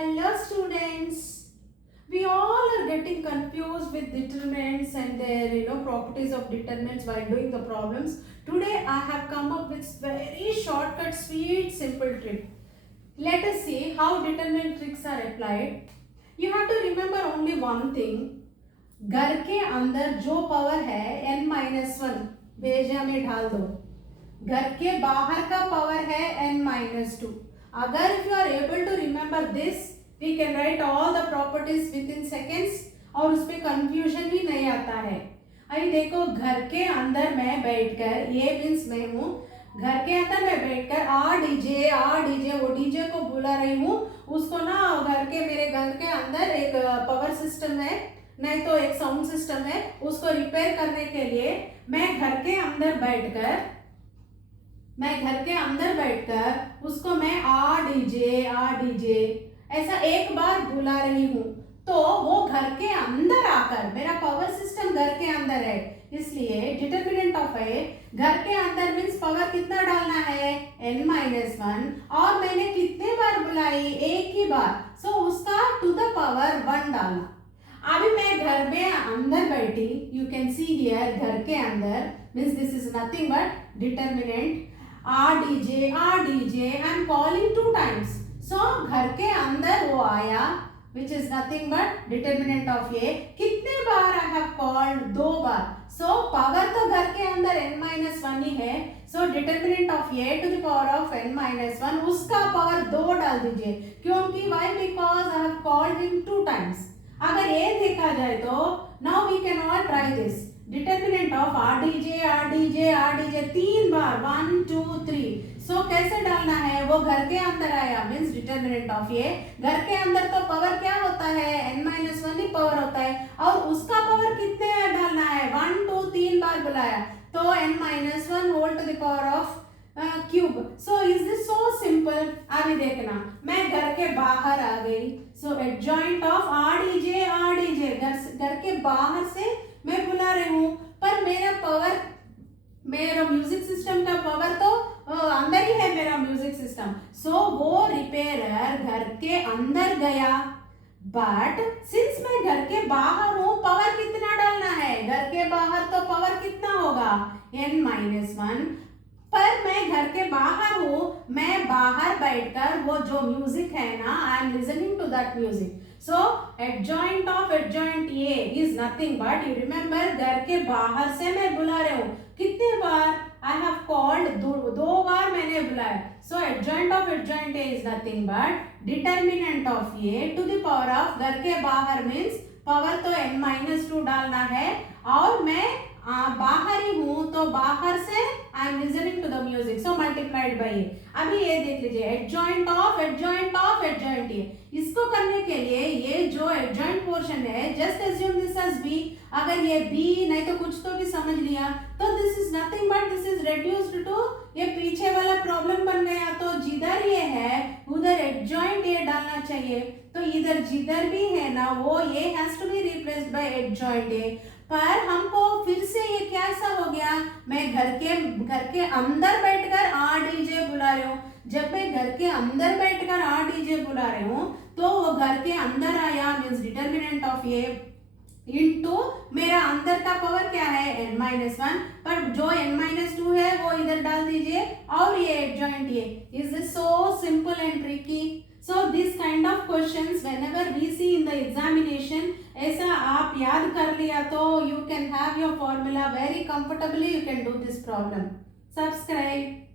Hello students. We all are getting confused with determinants and their properties of determinants while doing the problems. Today I have come up with very shortcut, sweet, simple trick. Let us see how determinant tricks are applied. You have to remember only one thing. घर के अंदर जो power है n-1 बेजा में ढाल दो. घर के बाहर का पावर है n-2. अगर if you are able to remember this, we can write all the properties within seconds और उस पर confusion ही नहीं आता है. अभी देखो, घर के अंदर मैं बैठकर, ये मीन्स मैं हूँ, घर के अंदर मैं बैठकर आ डीजे वो डीजे को बुला रही हूँ. उसको ना मेरे घर के अंदर एक पावर सिस्टम है, नहीं तो एक साउंड सिस्टम है, उसको रिपेयर करने के लिए मैं घर के अंदर बैठकर उसको मैं आ डीजे ऐसा एक बार बुला रही हूँ. तो वो घर के अंदर आकर, मेरा पावर सिस्टम घर के अंदर है, इसलिए डिटरमिनेंट ऑफ ए घर के अंदर मीन्स पावर कितना डालना है n-1 और मैंने कितने बार बुलाई, एक ही बार, सो उसका टू द पावर 1 डालना. अभी मैं घर में अंदर बैठी, यू कैन सी हियर घर के अंदर means this is nothing but determinant आ DJ I am calling 2 times. So घर के अंदर वो आया which is nothing but determinant of A. कितने बार I have called, 2 bar. So power तो घर के अंदर n-1 ही है. So determinant of A to the power of n-1 उसका पावर 2 डाल दीजिए. क्योंकि why? Because I have called him 2 times. अगर ये देखा जाए तो now we can all try this. Determinant of R DJ 3 बार 1 2 3. सो कैसे डालना है, वो घर के अंदर आया मीन्स डिटरमिनेंट ऑफ ये घर के अंदर तो पावर क्या होता है n-1 ही पावर होता है और उसका पावर कितने डालना है 1 2 3 बार बुलाया तो n-1 whole to the power of cube. So is this so simple. अभी देखना, मैं घर के बाहर आ गई. So adjoint of R DJ घर के बाहर से मैं बुला रही हूँ, पर मेरा म्यूजिक सिस्टम का पावर तो अंदर ही है मेरा म्यूजिक सिस्टम. सो वो रिपेयरर घर के अंदर गया, बट सिंस मैं घर के बाहर हूँ, पावर कितना डालना है, घर के बाहर तो पावर कितना होगा n-1, पर मैं घर के बाहर हूँ, मैं बाहर बैठकर वो जो म्यूजिक है ना, I am listening to that music. So adjoint of adjoint A is nothing but, you remember, घर के बाहर से मैं बुला रहा हूँ. कितने बार I have called, 2 बार मैंने बुलाया. So adjoint of adjoint A is nothing but determinant of A to the power of घर के बाहर means पावर तो n-2 डालना है और मैं बाहर ही हूँ तो बाहर से I am listening to the music, so multiplied by a. अभी ये देख लीजिए, एडजॉइंट ऑफ एडजॉइंट ए. इसको करने के लिए ये जो एडजॉइंट पोर्शन है, just assume this as B. अगर ये बी नहीं तो कुछ तो भी समझ लिया, तो this is nothing but this is reduced to, ये पीछे वाला प्रॉब्लम बन गया. तो जिधर ये है उधर एडजॉइंट ए डालना चाहिए. तो इधर जिधर भी है ना, वो ये has to be replaced by adjoint A. पर हमको फिर से ये क्या ऐसा हो गया, मैं घर के अंदर बैठकर आ डीजे बुला रही हूँ. जब मैं घर के अंदर बैठकर आ डीजे बुला रही हूँ तो वो घर के अंदर आया मीन्स डिटरमिनेंट ऑफ ये इनटू मेरा अंदर का पावर क्या है n-1, पर जो n-2 है वो इधर डाल दीजिए और ये एडजॉइंट ये. Is this so simple and tricky. So this kind of questions whenever we see in the examination, ऐसा आप याद कर लिया तो you can have your formula very comfortably, you can do this problem. Subscribe.